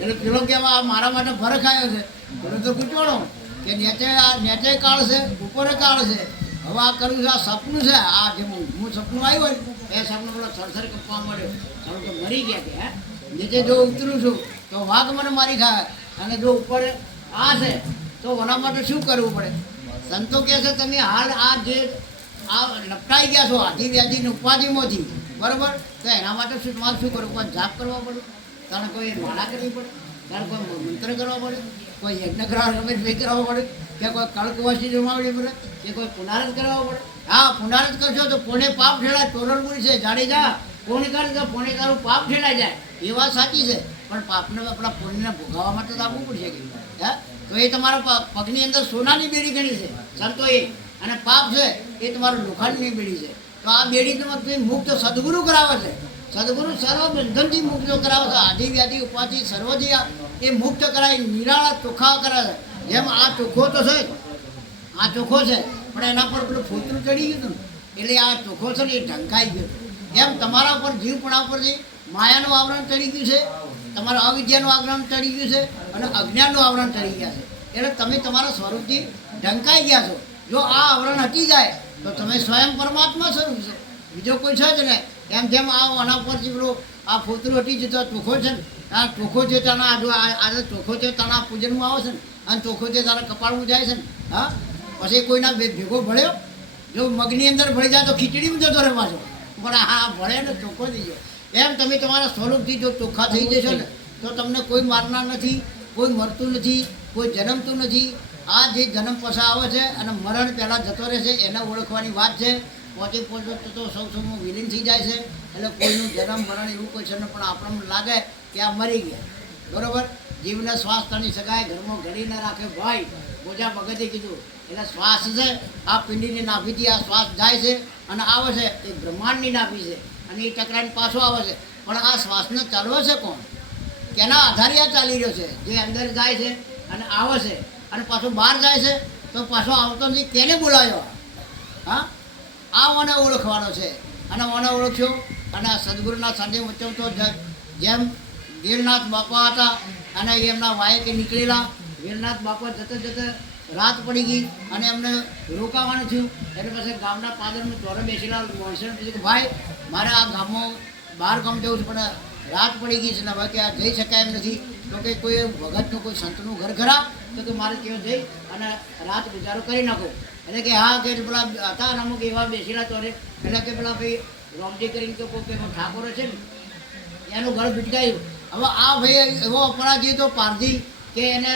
એટલે પેલો કહેવા મારા માટે ફરક આવ્યો છે. પેલો તો પૂછવાનો કે નેચે કાળ છે, ઉપરે કાળ છે. હવે આ કર્યું છે, આ સપનું છે. આ જે હું સપનું આવ્યું હોય એ સપનું પેલો થરથર કપવા મળ્યો, ચાલો તો મરી ગયા કે નીચે જો ઉતરું છું તો વાઘ મને મારી ખાય, અને જો ઉપર આ છે તો એના માટે શું કરવું પડે? સંતો કહે છે તમે હાલ આ જે આ લપટાઈ ગયા છો આધી વ્યાધિની ઉપાધિમાંથી, બરાબર, તો એના માટે શું તમારે શું કરવું? કોઈ જાપ કરવા પડે, તારે કોઈ માળા કરવી પડે, તારે કોઈ મંત્ર કરવા પડે, કોઈ યજ્ઞ કરવા રમેશ કરવા પડે, કે કોઈ કળકવાસી જમાવવી પડે, કે કોઈ પુનારત કરવા પડે. હા પુનરાજ કરશો તો પોણે પાપ ઠેલાય. તોરણપુરી છે જાડેજા પોણે કરે તો પોણે તારું પાપ ઠેલાઈ જાય. એ વાત સાચી છે, પણ પાપને આપણા પુણ્યને ભોગવવા માટે તો આપવું પડશે કે હે. તો એ તમારા પગની અંદર સોનાની બેડી ગણી છે સંતો એ, અને પાપ છે એ તમારું લોખંડની બેડી છે. તો આ બેડી તમે મુક્ત સદગુરુ કરાવે છે. સદગુરુ સર્વ બંધનથી મુક્ત કરાવે છે. આધિ વ્યાધિ ઉપાધિ સર્વથી એ મુક્ત કરાવી નિરાળા ચોખ્ખા કરે છે. જેમ આ ચોખ્ખો તો છે, આ ચોખ્ખો છે પણ એના પર પેલું ફોતરું ચડી ગયું હતું ને, એટલે આ ચોખ્ખો છે ને એ ઢંકાઈ ગયો. એમ તમારા ઉપર જીવપણા ઉપરથી માયાનું આવરણ ચડી ગયું છે, તમારા અવિદ્યાનું આવરણ ચડી ગયું છે અને અજ્ઞાનનું આવરણ ચડી ગયા છે. એટલે તમે તમારા સ્વરૂપથી ઢંકાઈ ગયા છો. જો આ આવરણ હટી જાય તો તમે સ્વયં પરમાત્મા સ્વરૂપ છો, બીજો કોઈ છે જ ને. એમ જેમ આના ઉપરથી પેલું આ ફોતરું હટી જતો ચોખ્ખો છે ને, આ ચોખ્ખો છે તાના જો આજે ચોખ્ખો છે તાના પૂજનમાં આવે છે ને, અને ચોખ્ખો છે તારા કપાળમાં જાય છે ને. હા પછી કોઈના ભેગો ભળ્યો, જો મગની અંદર ભળી જાય તો ખીચડીમાં જતો રહે પાછો, પણ હા ભળે ને ચોખ્ખો થઈ ગયો. એમ તમે તમારા સ્વરૂપથી જો ચોખ્ખા થઈ જશો ને તો તમને કોઈ મારનાર નથી, કોઈ મરતું નથી, કોઈ જન્મતું નથી. આ જે જન્મ પાછા આવે છે અને મરણ પહેલાં જતો રહે છે એને ઓળખવાની વાત છે. પહોંચે તો સૌ સૌમાં વિલીન થઈ જાય છે. એટલે કોઈનું જન્મ મરણ એવું કોઈ છે ને, પણ આપણને લાગે કે આ મરી ગયા. બરાબર. જીવને શ્વાસ તણી શકાય, ઘરમાં ઘડી ના રાખે ભાઈ, બોજા ભગતે કીધું. એટલે શ્વાસ છે આ પિંડીની નાભીથી આ શ્વાસ જાય છે અને આવે છે એ બ્રહ્માંડની નાભી છે, અને એ ટકરાઈને પાછો આવે છે. પણ આ શ્વાસને ચાલવે છે કોણ? કેના આધારે આ ચાલી રહ્યો છે? જે અંદર જાય છે અને આવે છે અને પાછો બહાર જાય છે તો પાછો આવતો નથી, કેને બોલાવ્યો? હા, આ મને ઓળખવાનો છે. અને મને ઓળખ્યો અને સદગુરુના સાનિધ્ય વચ્ચે તો જેમ વીરનાથ બાપા હતા અને એમના વાયકે નીકળેલા. વીરનાથ બાપા જતે જતે રાત પડી ગઈ અને એમને રોકાવાનું થયું. એટલે પછી ગામના પાદરમાં ચોરે બેસેલા માણસોને પૂછ્યું કે ભાઈ મારે આ ગામમાં બહાર ગામ જવું છે પણ રાત પડી ગઈ છે ને હવે કે આ જઈ શકાય એમ નથી. તો કે કોઈ ભગતનું કોઈ સંતનું ઘર ખરા? તો કે મારે ત્યાં જઈ અને રાત ગુજારો કરી નાખો. એટલે કે હા કે પેલા હતા ને અમુક એવા બેસેલા ચોરે. એટલે કે પેલા ભાઈ રોમજી કરીને કે કોઈ ઠાકોર છે ને એનું ઘર ભીટકાયું. હવે આ ભાઈ એવો અપરાધી તો પારધી કે એને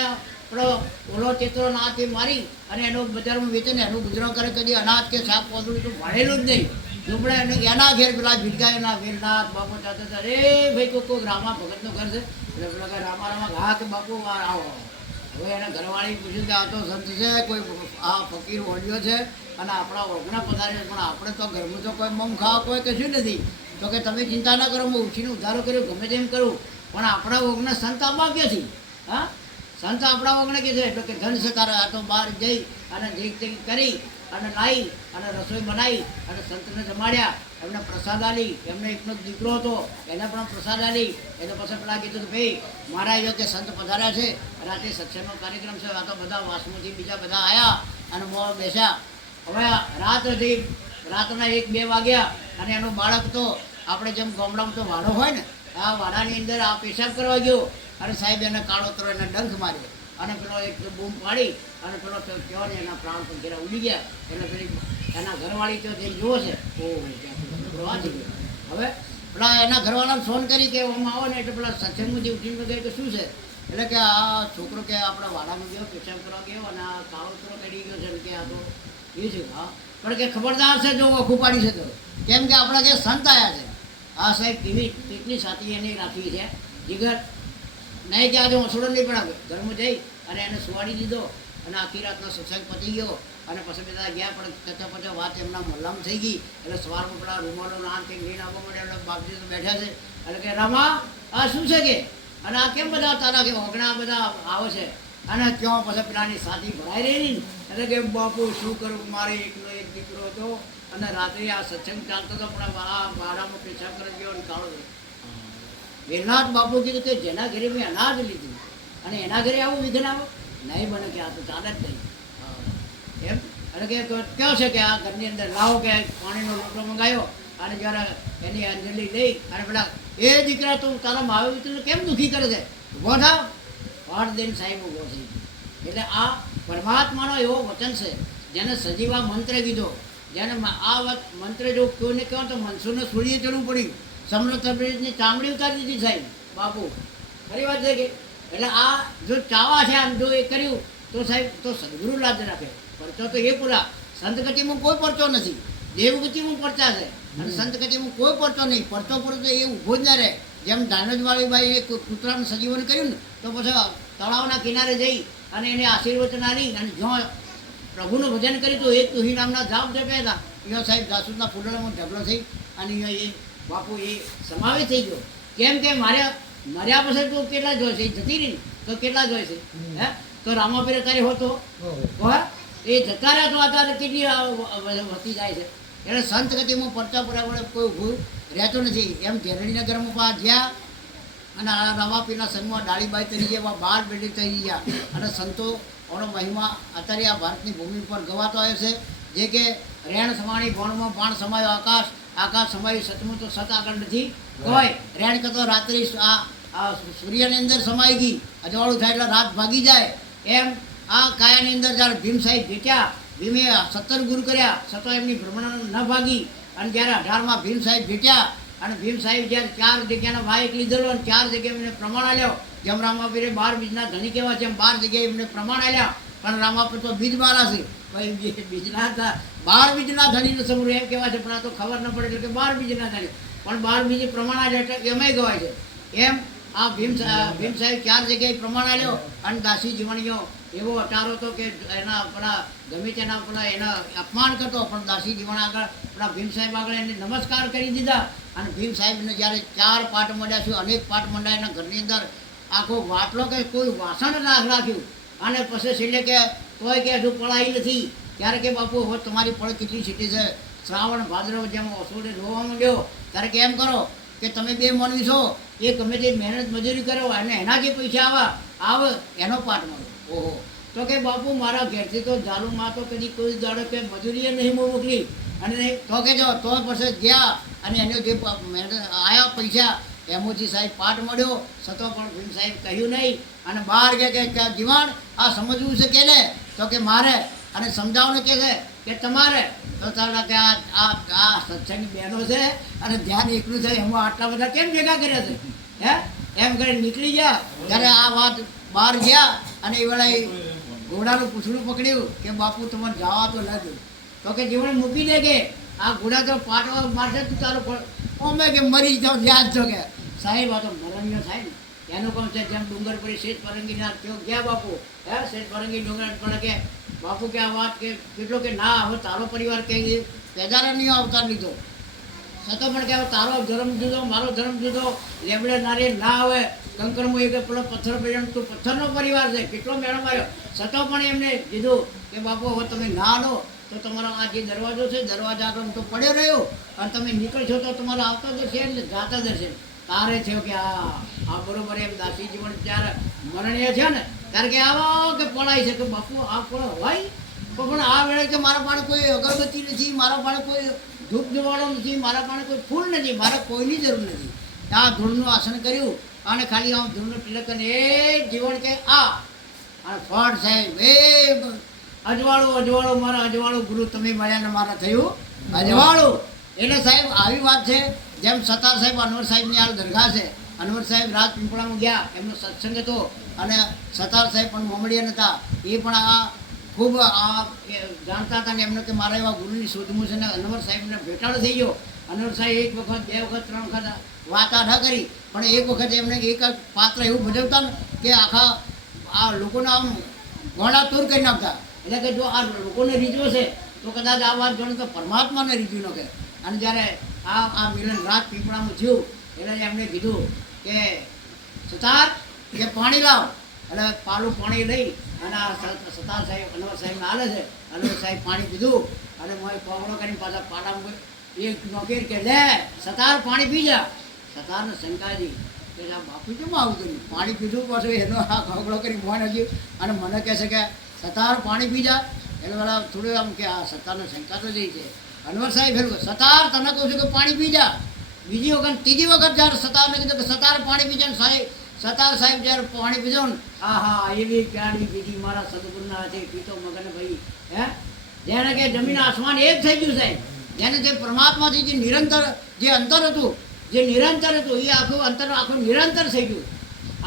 પેલો ઓલો ચેતરો નાથી મારી અને એનું બજારમાં વેચે ને એનું ગુજરાન કરે. કદી અનાજ કે શાક પોદરું તો ભણેલું જ નહીં. ઝૂંપડે એને એના ઘેર પેલા ભીટકાય એના વીરનાથ બાપુ ચાતે અરે ભાઈ કોઈ રામા ભગતનું ઘર છે. એટલે પેલા કે રામા હા કે બાપુ આવો. હવે એને ઘરવાળી પૂછ્યું કે આ તો સંત છે, કોઈ આ ફકીર ઓળ્યો છે અને આપણા ઓગણા પધારે, પણ આપણે તો ઘરમાં તો કોઈ મમ ખાવા કોઈ કશું નથી. તો કે તમે ચિંતા ના કરો, હું ઉછીને ઉધારો કર્યો ગમે તેમ કરું, પણ આપણા ઓગણે સંત આપવા ક્યાંથી? હા, સંત આપણા ઓગણે કે છે. એટલે કે ધન છે તારે આ તો બહાર જઈ અને જીક કરી અને લાવી અને રસોઈ બનાવી અને સંતને જમાડ્યા. એમને પ્રસાદ આલી. એમને એકનો દીકરો હતો એને પણ પ્રસાદ આલી. એટલે પછી પેલા કીધું કે ભાઈ મારા એ કે સંત પધાર્યા છે, રાતે સત્સંગનો કાર્યક્રમ છે. આ તો બધા વાસમોથી બીજા બધા આવ્યા અને મોં બેસ્યા. હવે રાત હતી, રાતના 1-2 વાગ્યા અને એનું બાળક તો આપણે જેમ ગામડામાં તો વાડો હોય ને, આ વાડાની અંદર આ પેશાબ કરવા ગયો અને સાહેબ એને કાળો તરો એને ડંખ માર્યો અને પેલો એક બૂમ પાડી અને પેલો કહેવાય ને એના પ્રાણ પણ ઘેરા ઉડી ગયા. એટલે પેલી એના ઘરવાળી તો જે જુઓ છે હવે પેલા એના ઘરવાળાને ફોન કરી કે આમાં આવો ને. એટલે પેલા સત્સંગમાંથી ઉઠીને કહે કે શું છે? એટલે કે આ છોકરો કે આપણે વાડામાં ગયો પેશાબ કરવા ગયો અને આ કાળો તરો ચડી ગયો છે કે આ તો એ છે. હા, પણ કે ખબરદાર છે જો ઓખું પાડી છે તો, કેમ કે આપણા જે સંત આવ્યા છે. હા સાહેબ કેવી કેટલી સાથી એની રાખી છે જીગર નહીં કે આજે ઓછોડો નહીં પણ ઘરમાં જઈ અને એને સુવાડી દીધો અને આખી રાતનો સત્સંગ પતી ગયો. અને પછી બધા ગયા પણ કચા પચા વાત એમના મલ્લામાં થઈ ગઈ. એટલે સવારમાં પેલા રૂમાલો નાન કંઈક લઈને આવવા મળે. એટલે બાપજી તો બેઠા છે. એટલે કે રામા આ શું છે કે, અને આ કેમ બધા તારા કે ઓગણા બધા આવે છે અને ક્યાં પછી પેલાની સાથી ભરાઈ રહી ને. એટલે કે બાપુ શું કરું, મારે એકનો એક દીકરો હતો અને રાત્રે આ સત્સંગ ચાલતો હતો પણ આ બાળામાં પેશાબ કરી ગયો અને કાળો. વીરનાથ બાપુ કીધું કે જેના ઘરે મેં અનાજ લીધું અને એના ઘરે આવું વિઘન આવો નહીં બને કે આ તો ચાલે જ નહીં એમ. એટલે કે કહો છે કે આ ઘરની અંદર લાવો કે પાણીનો લોટો મંગાવ્યો અને જ્યારે એની અંજલિ લઈ અને પેલા એ દીકરા તું તારા માવે મિત્રને કેમ દુઃખી કરે છે? ઉભો થાવ. વાળ દઈને સાહેબ ઉભો થઈ. એટલે આ પરમાત્માનો એવો વચન છે જેને સજીવા મંત્ર કીધો. જેને આ વાત મંત્ર જો કોઈને કહો તો મનસુને સૂર્ય ચડવું પડ્યું. સમૃદ્ધની ચામડી ઉતારી દીધી સાહેબ બાપુ. ખરી વાત છે કે એટલે આ જો ચાવા છે આમ જો એ કર્યું તો સાહેબ તો સદગુરુ લાજ રાખે. પરચો તો એ પૂરા સંત ગતિમાં કોઈ પરચો નથી, દેવગતિમાં પરચા છે અને સંત ગતિમાં કોઈ પરચો નહીં. પરચો પડે તો એ ઊભો જ ના રહે. જેમ ધાનજવાળી બાઈએ કૂતરાનું સજીવન કર્યું ને તો પછી તળાવના કિનારે જઈ અને એને આશીર્વચન આલી અને જો પ્રભુનું ભજન કર્યું તો એક તુહી નામના જાપ જપ્યા હતા. અહીંયા સાહેબ જાસૂદના ફૂલોમાં ઢગલો થઈ અને અહીંયા એ બાપુ એ સમાવેશ થઈ ગયો. કેમ કે માર્યા પછી તો કેટલા જોઈ છે, જતી રહી તો કેટલા જોઈ છે હે. તો રામાપીર તારે હોતો એ જતા રહ્યા તો અત્યારે કેટલી વધતી જાય છે. એટલે સંત ગતિમાં પરચા પરાવડે કોઈ ઊભું રહેતું નથી. એમ ઘેરડીના ઘરમાં જ્યાં અને આ રામાપીરના સંગમાં ડાળીબાઈ તરીકે એવા 12 પેઢી થઈ ગયા અને સંતોનો મહિમા અત્યારે આ ભારતની ભૂમિ પર ગવાતો આવ્યો છે. જે કે રેણ સમાણી ભણમાં બાણ સમાયો આકાશ, આકાશ સમાયું સતમું તો સત આગળ નથી કોઈ. રેણ કરતો રાત્રિ આ સૂર્યની અંદર સમાઈ ગઈ, અજવાળું થાય એટલે રાત ભાગી જાય. એમ આ કાયાની અંદર જ્યારે ભીમ સાહેબ ભેટ્યા, ભીમે 17 ગુરુ કર્યા છતાં એમની ભ્રમણ ન ભાગી. અને જ્યારે 18માં ભીમ સાહેબ ભેટ્યા અને ભીમ સાહેબ જ્યારે 4 જગ્યાનો વાયક લીધેલો અને 4 જગ્યાએ એમને પ્રમાણ આલ્યો. જેમ રામાપીરે 12 બીજના ધણી કહેવા છે એમ 12 જગ્યાએ એમને પ્રમાણ આલ્યા. પણ રામાપીર તો બીજ મારા છે ભાઈ, બીજના હતા 12 બીજના ધણીનો સમૂહ એમ કહેવા છે. પણ આ તો ખબર ન પડે એટલે કે 12 બીજના ધણી, પણ 12 બીજે પ્રમાણ આલ્યા એટલે એમાંય ગવાય છે. એમ આ ભીમ સાહેબ 4 જગ્યાએ પ્રમાણ આલ્યો અને દાસી જીવણીઓ એવો અટારો હતો કે એના પેલા ગમે તેના પેલા એના અપમાન કરતો, પણ દાસી જીવણ આગળ પેલા ભીમ સાહેબ આગળ એને નમસ્કાર કરી દીધા. અને ભીમ સાહેબને જ્યારે 4 પાઠ મંડ્યા છે, અનેક પાઠ મંડાય એના ઘરની અંદર આખો વાટલો કે કોઈ વાસણ ના રાખ્યું. અને પછી છેલ્લે કે કોઈ કે હજુ પળાઈ નથી. ત્યારે કે બાપુ હવે તમારી પળ કેટલી સીટી છે. શ્રાવણ ભાદરવ જેમ ઓસોડે રોવા માંડ્યો ત્યારે કે એમ કરો કે તમે 2 માનવી છો, એ ગમે તે મહેનત મજૂરી કરો અને એના જે પૈસા આવે એનો પાઠ મળો. ઓહો, તો કે બાપુ મારા ઘેરથી તો ઝાલુમાં તો કદી કોઈ દાડો કે મજૂરીએ નહીં મોકલી. અને તો કે જો તો પછી ગયા અને એને જે મહેનત આવ્યા પૈસા એમોથી સાહેબ પાઠ મળ્યો. છતાં પણ ભીમ સાહેબ કહ્યું નહીં અને બહાર કે જીવણ આ સમજવું છે કે ને, તો કે મારે અને સમજાવવાનું કે છે કે તમારે. તો તારા કે આ સત્સંગની બહેનો છે અને ધ્યાન એકલું છે એમાં આટલા બધા કેમ ભેગા કર્યા છે હે. એમ કરીને નીકળી ગયા. ત્યારે આ વાત બહાર ગયા અને એ વેળા ઘોડાનું પૂછડું પકડ્યું કે બાપુ તમારે જવા તો ન દો. તો કે જીવન મૂકી દે કે આ ઘોડા તો પાટવા મારશે તું તારું અમે કે મરી જાઓ યાદ છો કે સાહેબ આ તો મરણીય થાય ને એનું કામ છે. જેમ ડુંગર પડી શેઠ ફરંગીના ત્યાં ગયા બાપુ હે, શેઠ ફરંગી ડુંગર પણ કે બાપુ કે આ વાત કે કેટલો કે ના હવે તારો પરિવાર કહી પેદારા અવતાર લીધો. છતાં પણ કે તારો ધર્મ જુદો મારો ધર્મ જુદો, લેબડે નારે ના આવે કંકરમાં એક પેલો પથ્થર પડ્યો તું પથ્થરનો પરિવાર છે કેટલો મેળો માર્યો. છતાં પણ એમને કીધું કે બાપુ હવે તમે ના લો તો તમારો આ જે દરવાજો છે દરવાજા આગળ તો પડ્યો રહ્યો અને તમે નીકળશો તો તમારો આવતો જશે એટલે જાતા જશે. તારે થયો કે આ બરોબર એમ દાસી જીવન જ્યારે મરણીય છે ને ત્યારે કે આવો કે પડાય છે કે બાપુ આ પણ હોય પણ આ વેળે કે મારા પાસે કોઈ અગરબત્તી નથી, મારા પાસે કોઈ ધૂપ જવાળો નથી, મારા પાસે કોઈ ફૂલ નથી, મારે કોઈની જરૂર નથી. આ ધૂળનું આસન કર્યું અને ખાલી આમ ધૂળનું તિલક એ જીવન કે આ અને ફળ સાહેબ એ અજવાળું મારા અજવાળું ગુરુ તમે મળ્યા ને મારા થયું અજવાળું. એટલે સાહેબ આવી વાત છે. જેમ સતાર સાહેબ અનવર સાહેબની હાલ દરગાહ છે. અનવર સાહેબ રાજપીપળામાં ગયા, એમનો સત્સંગ હતો અને સતાર સાહેબ પણ મોમડિયા હતા. એ પણ આ ખૂબ જાણતા હતા ને એમને કે મારા એવા ગુરુની શોધમાં છે ને અનવર સાહેબને ભેટાડો થઈ ગયો. અનવર સાહેબ 1 વખત 2 વખત 3 વખત વાતા ન કરી, પણ એક વખત એમને એક પાત્ર એવું ભજવતા ને કે આખા આ લોકોના આમ ગોળા તૂર કરી નાખતા. એટલે કે જો આ લોકોને રીઝવો છે તો કદાચ આ વાત જોડે તો પરમાત્માને રીઝવી ન કે. અને જ્યારે આ મિલન રાત પીપળામાં થયું એટલે એમણે કીધું કે સતાર કે પાણી લાવ. એટલે પાલું પાણી લઈ અને આ સતાર સાહેબ અનવર સાહેબને હાલે છે. અનવર સાહેબ પાણી પીધું અને મોય પગડો કરીને પાછા પાડામાં એક નોકર કે લે સતાર પાણી પી જા. સતારને શંકાજી કે આ બાપુ કેમ આવું કર્યું, પાણી પીધું પાછું એનો આ પગડો કરી મોય નાખ્યું અને મને કહે છે કે સતાર પાણી પી જા. એટલે પેલા થોડું આમ કે આ સતારને શંકા તો જઈ છે. અનવર સાહેબ હેલું સતાર તને કહું છું કે પાણી પી જા. બીજી વખત ત્રીજી વખત જ્યારે સતારને કીધું કે સતાર પાણી પી જા ને સાહેબ સતાર સાહેબ જ્યારે પાણી પીધો ને આહા એવી પ્યારી પીધી મારા સદગુરુના હાથે પીતો મગન ભાઈ હે. જેને કે જમીન આસમાન એક થઈ ગયું સાહેબ. જેને તે પરમાત્માથી જે નિરંતર જે અંતર હતું જે નિરંતર હતું એ આખું અંતર આખું નિરંતર થઈ ગયું.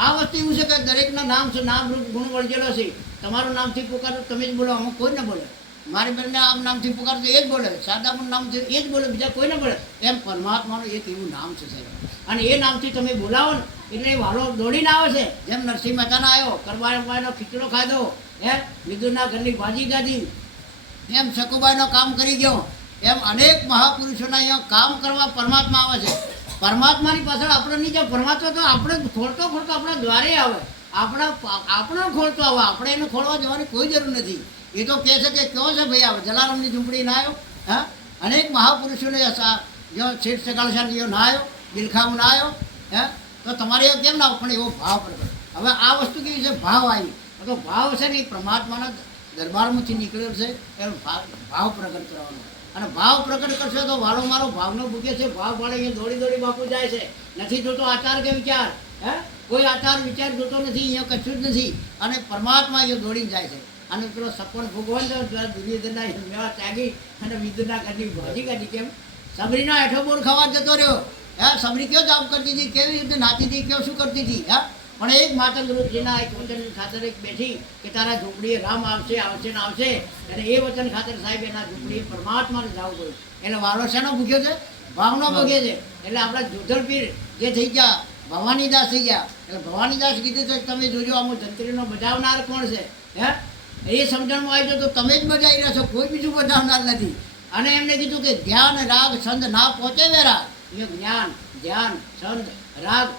આ વસ્તુ એવું છે કે દરેકના નામ છે, નામ રૂપ ગુણ વળગેલો છે. તમારું નામથી પુકારો તમે જ બોલો, આમાં કોઈ ન બોલે મારી બેનને આમ નામથી પુકારતો એ જ બોલે, શારદાનું નામથી એ જ બોલે, બીજા કોઈને બોલે. એમ પરમાત્માનું એક એવું નામ છે સાહેબ, અને એ નામથી તમે બોલાવો ને એટલે એ વાલો દોડીને આવે છે. જેમ નરસિંહ મહેતાના આવ્યો, કરવાબાઈનો ખીચડો ખાધો, વિદુરના ઘરની ભાજી ગાધી, એમ શકુબાઈનો કામ કરી ગયો, એમ અનેક મહાપુરુષોના અહીંયા કામ કરવા પરમાત્મા આવે છે. પરમાત્માની પાછળ આપણે નહીં જાવ, પરમાત્મા તો આપણે ખોલતો આપણા દ્વારે આવે, આપણો ખોલતો આવે, આપણે એને ખોલવા જવાની કોઈ જરૂર નથી. એ તો કહે છે કે ક્યો છે ભાઈ આવે, જલારામની ઝૂંપડી ના આવ્યો, હા, અનેક મહાપુરુષોને જો શેઠ સગાળશાહ ના આવ્યો, બિલખામ ના આવ્યો, તો તમારે કેમ ના આવે? પણ એવો ભાવ પ્રગટ. હવે આ વસ્તુ કેવી છે? ભાવ આવી, તો ભાવ છે ને એ પરમાત્માના દરબારમાંથી નીકળેલો છે, એનો ભાવ પ્રગટ કરવાનો. અને ભાવ પ્રગટ કરશે તો વાળો મારો ભાવનો ભૂગે છે, ભાવ વાળે અહીંયા દોડી બાપુ જાય છે. નથી જોતો આચાર કે વિચાર, કોઈ આચાર વિચાર જોતો નથી, અહીંયા કશું જ નથી. અને પરમાત્મા અહીંયા દોડીને જાય છે. અને પેલો સપન ભગવાન દુર્યોધનના મેવા ત્યાગી અને વિદુરના ઘરની ભાજી કાઢી. કેમ? સબરીના હેઠો બોર ખાવા જતો રહ્યો. સબરી કેવો જાપ કરતી હતી, કેવી રીતે નાતી હતી, કેવું શું કરતી હતી. પણ એક માતંગરૂપજીના એક વચન ખાતર એક બેઠી કે તારા ઝૂંપડીએ રામ આવશે ને આવશે. અને એ વચન ખાતર સાહેબ એના ઝૂંપડીએ પરમાત્માને જવું પડ્યું. એટલે વાળો શેનો ભૂગ્યો છે? ભાવનો ભોગે છે. એટલે આપણા જોધરપીર જે થઈ ગયા, ભવાનીદાસ થઈ ગયા. એટલે ભવાનીદાસ કીધું તો તમે જોજો આમાં જંત્રીનો બજાવનાર કોણ છે, એ સમજણમાં આવી જાવ તો તમે જ બજાવી રહ્યા છો, કોઈ બીજું બજાવનાર નથી. અને એમને કીધું કે ધ્યાન રાગ છંદ ના પહોંચે વેરા. એ જ્ઞાન, ધ્યાન, છંદ, રાગ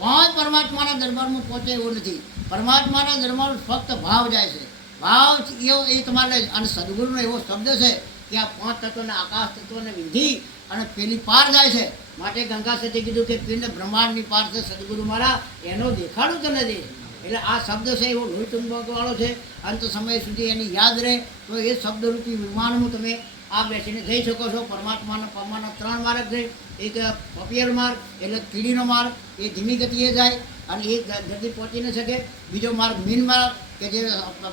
પાંચ પરમાત્માના દરબારમાં પહોંચે એવું નથી. પરમાત્માના દરબારમાં ફક્ત ભાવ જાય છે. ભાવ એવો એ તમારે, અને સદગુરુનો એવો શબ્દ છે કે આ પાંચ તત્વોને, આકાશ તત્વોને વિધિ અને પેલી પાર જાય છે. માટે ગંગા સાથે કીધું કે પિંડ બ્રહ્માંડની પાર છે સદગુરુ મારા, એનો દેખાડું તને દે. એટલે આ શબ્દ છે એવો લોહી ચુંબકવાળો છે, અંત સમય સુધી એની યાદ રહે તો એ શબ્દરૂપી વિમાનમાં તમે આ બેસીને જઈ શકો છો. પરમાત્માના પમાના 3 માર્ગ છે. એક પપિયર માર્ગ એટલે કીડીનો માર્ગ, એ ધીમી ગતિએ જાય અને એ જલ્દી પહોંચી ન શકે. બીજો માર્ગ મીન માર્ગ કે જે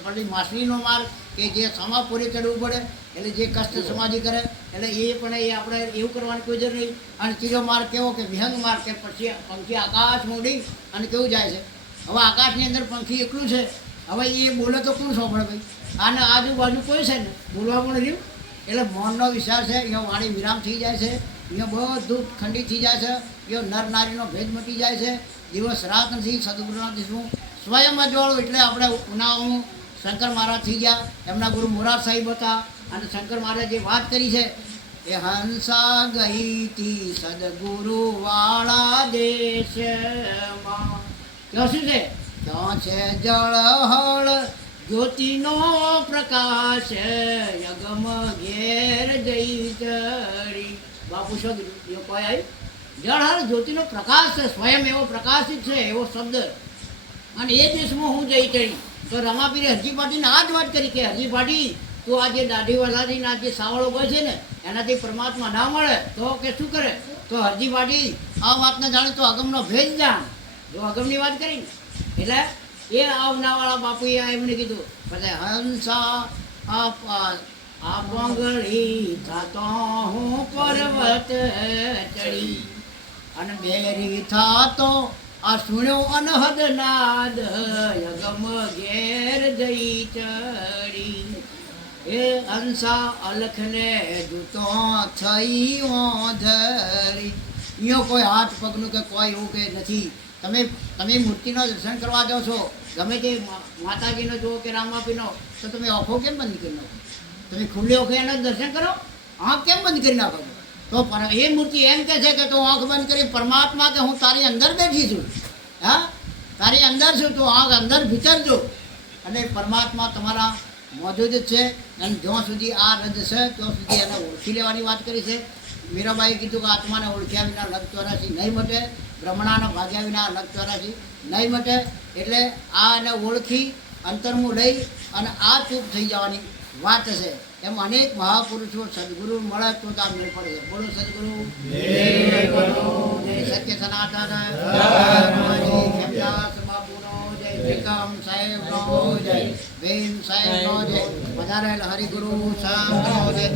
પડી માછલીનો માર્ગ કે જે સમાપુરે ચડવું પડે, એટલે જે કષ્ટ સમાધિ કરે, એટલે એ પણ એ આપણે એવું કરવાની કોઈ જરૂર નહીં. અને ત્રીજો માર્ગ કેવો કે વિહંગ માર્ગ, કે પછી પંખી આકાશમાં ઉડી અને કેવું જાય છે. હવે આકાશની અંદર પંખી એકલું છે, હવે એ બોલે તો કોણ સાંભળે ભાઈ? આને આજુબાજુ કોઈ છે ને બોલવા પણ રહ્યું. એટલે મૌનનો વિચાર છે, અહીંયા વાણી વિરામ થઈ જાય છે, અહીંયા બધું ખંડિત થઈ જાય છે, અહીંયા નર નારીનો ભેદ મટી જાય છે. દિવસ રાત નથી, સદગુરુના દિવસનું સ્વયં અજવાળું. એટલે આપણે ઉનાળામાં શંકર મહારાજ થઈ ગયા, એમના ગુરુ મોરાર સાહેબ હતા. અને શંકર મહારાજ જે વાત કરી છે એ હંસા ગઈ તી સદગુરુ વાળા દેશમાં. ક્યાં શું છે? ક્યાં છે જળહળ જ્યોતિનો પ્રકાશ, યગમ ઘેર જઈ ચડી. બાપુ શું કીધું? કોઈ આવ્યું? જળહળ જ્યોતિનો પ્રકાશ છે, સ્વયં એવો પ્રકાશિત છે, એવો શબ્દ. અને એ દેશમાં હું જઈ ચડી. તો રમાપીરે હરજી પાટીને આ જ વાત કરી કે હરજી પાટી તો આ જે દાઢી વલાડીને આ જે સાવળો હોય છે ને એનાથી પરમાત્મા ના મળે તો કે શું કરે? તો હરજી પાટી આ વાતને જાણે તો અગમનો ભેદ જાણ. જો અગમની વાત કરી ને એટલે એ આવનાવાળા બાપુએ એમને કીધું પછી હંસા આ બંગળી થતો હું પર્વત ચડી, અને બેરી થાતો આ સુણ્યો અનહદ નાદ, યગમ ઘેર જઈ ચડી. એ હંસા અલખને જૂતો થઈ ઓધરી. અહીંયા કોઈ હાથ પગનું કે કોઈ એવું કે નથી. તમે મૂર્તિનો દર્શન કરવા જાઓ છો, ગમે તે માતાજીનો જુઓ કે રામાપીનો, તો તમે આંખો કેમ બંધ કરી નાખો? તમે ખુલ્લી આંખે એના દર્શન કરો, આંખ કેમ બંધ કરી નાખો? તો એ મૂર્તિ એમ કહે છે કે તું આંખ બંધ કરી, પરમાત્મા કે હું તારી અંદર બેઠી છું, હા તારી અંદર છું, તો આંખ અંદર ભીતર જો. અને પરમાત્મા તમારા મોજૂદ જ છે. અને જ્યાં સુધી આ રજ છે ત્યાં સુધી એને ઓળખી લેવાની વાત કરી છે. મીરાબાઈએ કીધું કે આત્માને ઓળખ્યા વિના લગ 84 નહીં મટે, બ્રહ્મણાને ભાગ્યા વિના લગ 84 નહીં મટે. એટલે આ એને ઓળખી અંતરમું લઈ અને આ ચૂપ થઈ જવાની વાત છે. એમ અનેક મહાપુરુષો સદગુરુ મળે તો આ મેળ પડે છે. બોલો સદગુરુ જય સત્ય સનાતન બાપુનો જય, વિક્રમ સાહેબનો જય, ભીમ સાહેબનો જય, વધારે હરિગુરુ સાહેબનો જય.